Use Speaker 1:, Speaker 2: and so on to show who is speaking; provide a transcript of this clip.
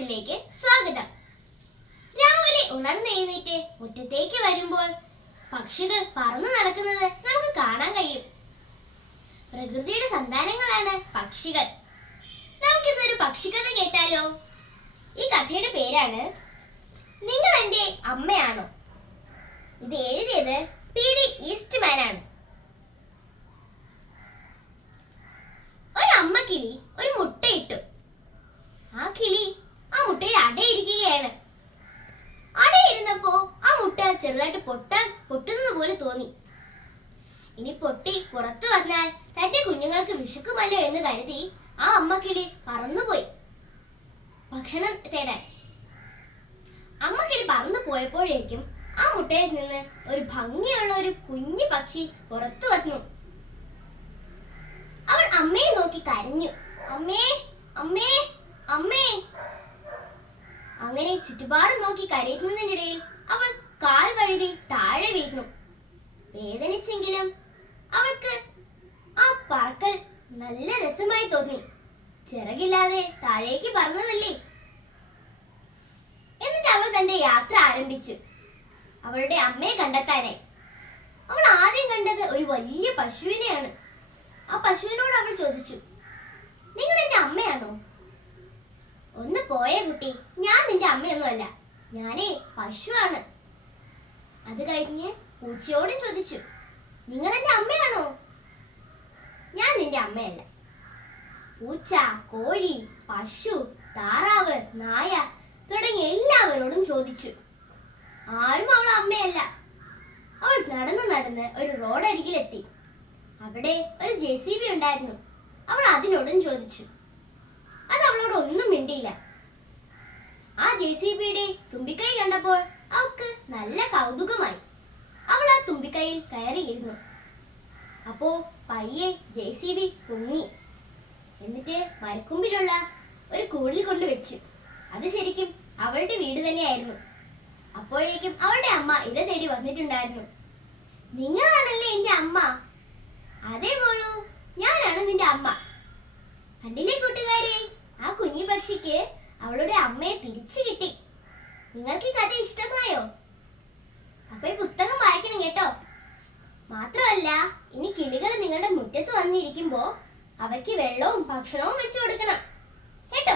Speaker 1: കൂട്ടിലേക്ക് സ്വാഗതം. രാവിലെ ഉണർന്നെഴുന്നേറ്റ് മുറ്റത്തേക്ക് വരുമ്പോൾ പക്ഷികൾ പറന്നു നടക്കുന്നത് നമുക്ക് കാണാൻ കഴിയും. പ്രകൃതിയുടെ സന്താനങ്ങളാണ് പക്ഷികൾ. നമുക്കിതൊരു പക്ഷികഥ കേട്ടാലോ? ഈ കഥയുടെ പേരാണ് നിങ്ങൾ എന്റെ അമ്മയാണോ? ഇത് എഴുതിയത് പി ഡി ഈസ്റ്റ്മാൻ ആണ് ഒരു അമ്മക്കിളി ഒരു മുട്ടയിട്ടു ആ കിളി ആ മുട്ടയിൽ അടയിരിക്കുകയാണ് അടയിരുന്നപ്പോ ആ മുട്ട ചെറുതായിട്ട് പൊട്ടാൻ പൊട്ടുന്നത് പോലെ തോന്നി. ഇനി പൊട്ടി പുറത്തു വന്നാൽ തന്റെ കുഞ്ഞുങ്ങൾക്ക് വിശക്കുമല്ലോ എന്ന് കരുതി ആ അമ്മ കിളി പറന്നുപോയി. ഭക്ഷണം തേടാൻ. അമ്മ കിളി പറന്നു പോയപ്പോഴേക്കും ആ മുട്ടയിൽ നിന്ന് ഒരു ഭംഗിയുള്ള ഒരു കുഞ്ഞു പക്ഷി പുറത്തു വന്നു. അവൾ അമ്മയെ നോക്കി കരഞ്ഞു. അമ്മേ അമ്മേ അമ്മേ. അങ്ങനെ ചുറ്റുപാട് നോക്കി കരയുന്നതിനിടയിൽ അവൾ കാൽ വഴുതി താഴെ വീണു വേദനിച്ചെങ്കിലും അവൾക്ക് ആ പറക്കൽ നല്ല രസമായി തോന്നി. ചിറകില്ലാതെ താഴേക്ക് പറന്നതല്ലേ എന്നിട്ട് അവൾ തന്റെ യാത്ര ആരംഭിച്ചു. അവളുടെ അമ്മയെ കണ്ടെത്താനായി. അവൾ ആദ്യം കണ്ടത് ഒരു വലിയ പശുവിനെയാണ്. ആ പശുവിനോട് അവൾ ചോദിച്ചു നിങ്ങൾ എന്റെ അമ്മയാണോ? ഒന്ന് പോയേ കുട്ടി ഞാൻ നിന്റെ അമ്മയൊന്നുമല്ല. ഞാനേ പശുവാണ്. അത് കഴിഞ്ഞ് പൂച്ചയോടും ചോദിച്ചു നിങ്ങൾ എന്റെ അമ്മയാണോ? ഞാൻ നിന്റെ അമ്മയല്ല. പൂച്ച കോഴി പശു താറാവ് നായ തുടങ്ങി എല്ലാവരോടും ചോദിച്ചു. ആരും അവൾ അമ്മയല്ല. അവൾ നടന്ന് നടന്ന് ഒരു റോഡരികിലെത്തി അവിടെ ഒരു ജെ സി ബി ഉണ്ടായിരുന്നു. അവൾ അതിനോടും ചോദിച്ചു. അത് അവളോട് ഒന്നും മിണ്ടിയില്ല. ആ ജെ സി ബിയുടെ തുമ്പിക്കൈ കണ്ടപ്പോൾ കൗതുകമായി. അവൾ ആ തുമ്പിക്കൈയിൽ കയറിയിരുന്നു. അപ്പോ പയ്യെ ജെ സി ബി പൊങ്ങി. എന്നിട്ട് മരക്കുമ്പിലുള്ള ഒരു കൂടിൽ കൊണ്ടുവച്ചു. അത് ശരിക്കും അവളുടെ വീട് തന്നെയായിരുന്നു. അപ്പോഴേക്കും അവളുടെ അമ്മ ഇര തേടി വന്നിട്ടുണ്ടായിരുന്നു. നിങ്ങളാണല്ലേ എന്റെ അമ്മ? അതേ മോളു ഞാനാണ് നിന്റെ അമ്മ. കണ്ടില്ലേ കൂട്ടുകാരെ ആ കുഞ്ഞു പക്ഷിക്ക് അവളുടെ അമ്മയെ തിരിച്ചു കിട്ടി. നിങ്ങൾക്ക് ഈ കഥ ഇഷ്ടമായോ അപ്പൊ ഈ പുസ്തകം വായിക്കണം കേട്ടോ മാത്രമല്ല ഇനി കിളികൾ നിങ്ങളുടെ മുറ്റത്ത് വന്നിരിക്കുമ്പോ അവയ്ക്ക് വെള്ളവും ഭക്ഷണവും വെച്ചു കൊടുക്കണം. കേട്ടോ?